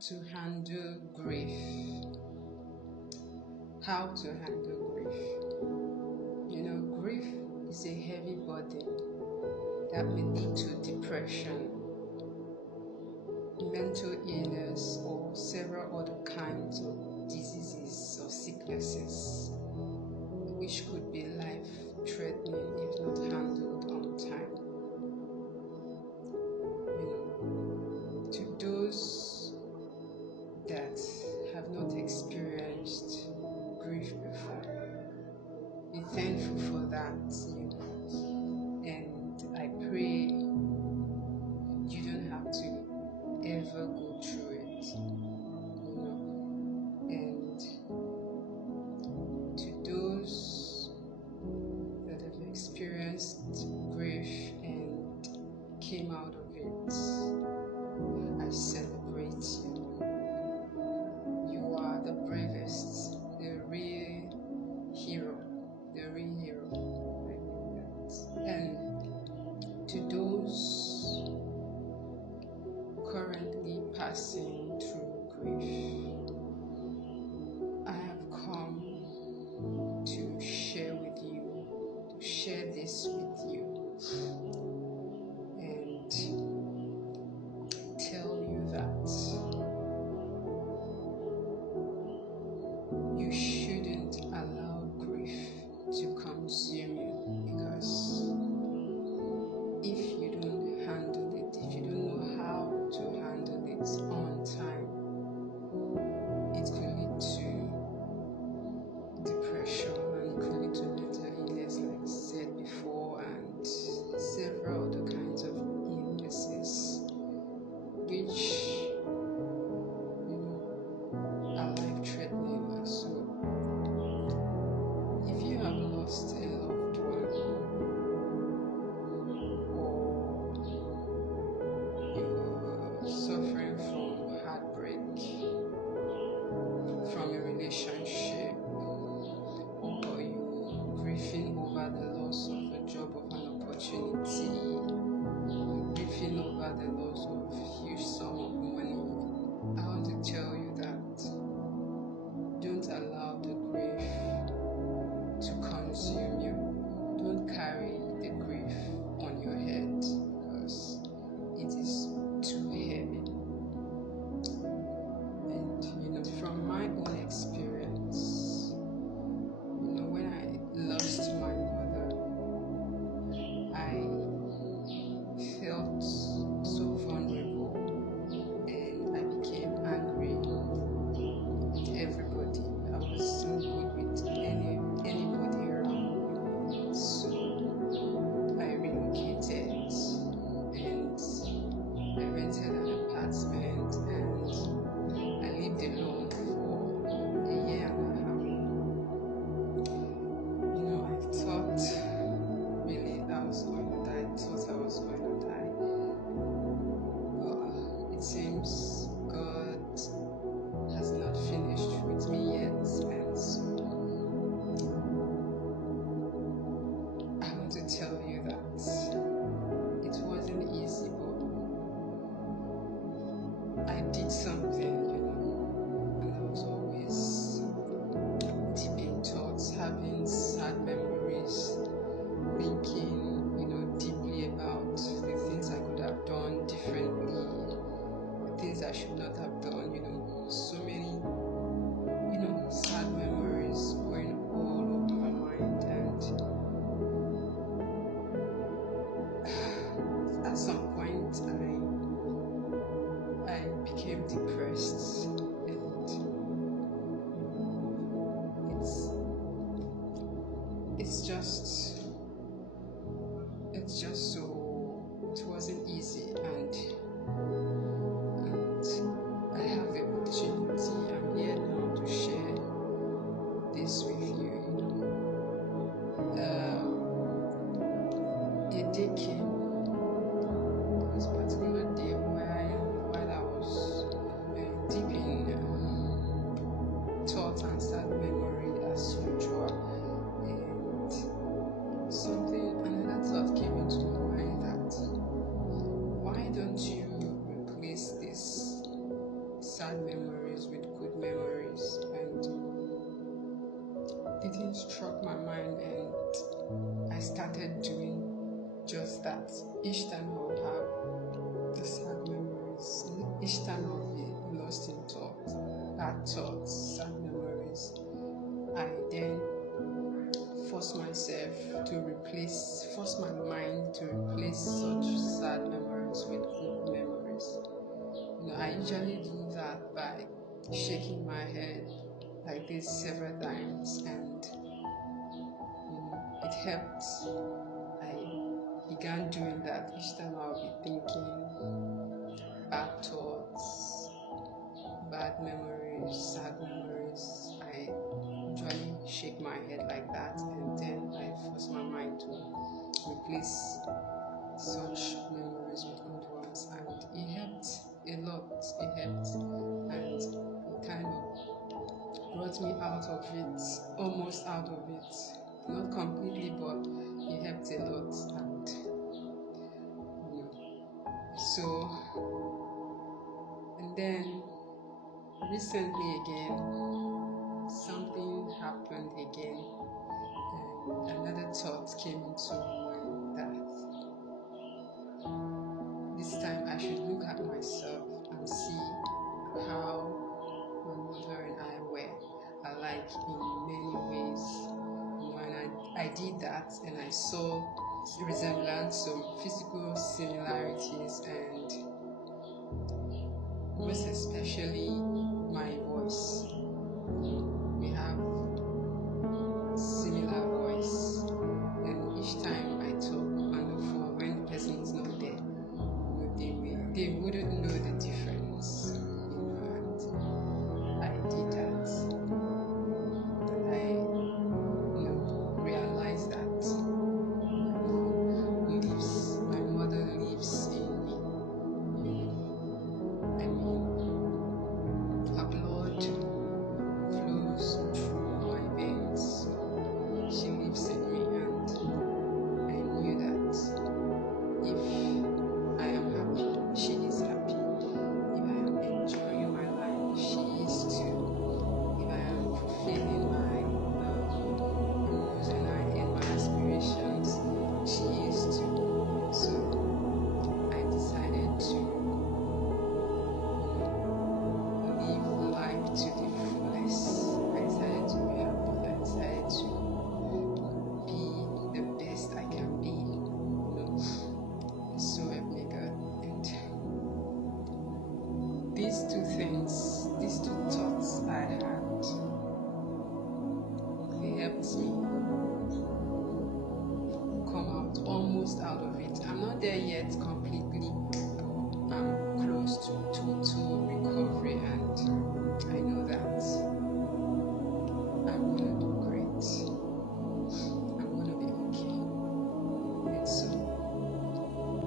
to handle grief. How to handle grief. Grief is a heavy burden that may lead to depression, mental illness, or several other kinds of diseases or sicknesses, which could be life-threatening if not handled on time. To those that have not experienced grief before, be thankful for that, and I pray you don't have to ever go through it, and to those that have experienced grief and came out of it, I celebrate you. You are the bravest, the real hero. I know that. And to those currently passing through grief, I have come to share this with you, and tell you that you shouldn't allow grief to consume you, because if you don't handle it, if you don't know how to handle it on time, it could lead to depression, and it could lead to mental illness, like I said before, and several other kinds of illnesses, which are life-threatening. So if you have lost a loved one, or you're suffering from heartbreak from a relationship, or you're grieving over the loss of a job, of an opportunity, you're grieving over the loss of a huge sum of money, I want to tell you that don't allow the grief to consume you. Don't carry the grief on your head, because it is too heavy. And from my own experience, when I lost my mother, I felt so vulnerable, and I became angry with everybody. I was so good with anybody around me. So I relocated, and I rented an apartment, and I lived alone for a year and a half. I thought really I was going to die. But it seems God has not finished with me yet, and so I want to tell you that it wasn't easy, but I did something, and I was always deep in thoughts, having sad memories, thinking, deeply about the things I could have done differently, the things I should not have done, so many, sad memories going all over my mind, and at some point I became depressed, and it's just so, it wasn't easy, and I have the opportunity. I'm here now to share this with you. A day came, this particular day, while I was deep in thought and sad memory as usual, and sad memories with good memories, and the thing struck my mind, and I started doing just that. Each time I would have the sad memories, each time I would be lost in thoughts, bad thoughts, sad memories, I then force my mind to replace such sad memories with good memories. I usually do that by shaking my head like this several times, and it helped. I began doing that. Each time I'll be thinking bad thoughts, bad memories, sad memories, I usually shake my head like that, and then I force my mind to replace such memories with good ones, and it helped a lot. It helped, and it kind of brought me out of it, almost out of it, not completely, but it helped a lot. And so, and then recently again, something happened again, and another thought came into my mind that this time I should look at myself and see how my mother and I were alike in many ways. And I did that, and I saw resemblance, some physical similarities, and most especially my voice. We have similar voice, and each time I talk on the phone, when the person is not there, they wouldn't know the difference. And I did that, and I realized that my mother lives in me. Her blood flows through my veins, so she lives in me, and I knew that if I am happy, she is happy. If I am enjoying my life, she is too. If I am fulfilling my goals and my aspirations, she is too. So I decided to live life to the fullest. I decided to be happy. I decided to be the best I can be. So help me God. And these two thoughts I had, they helped me come out, almost out of it. I'm not there yet completely,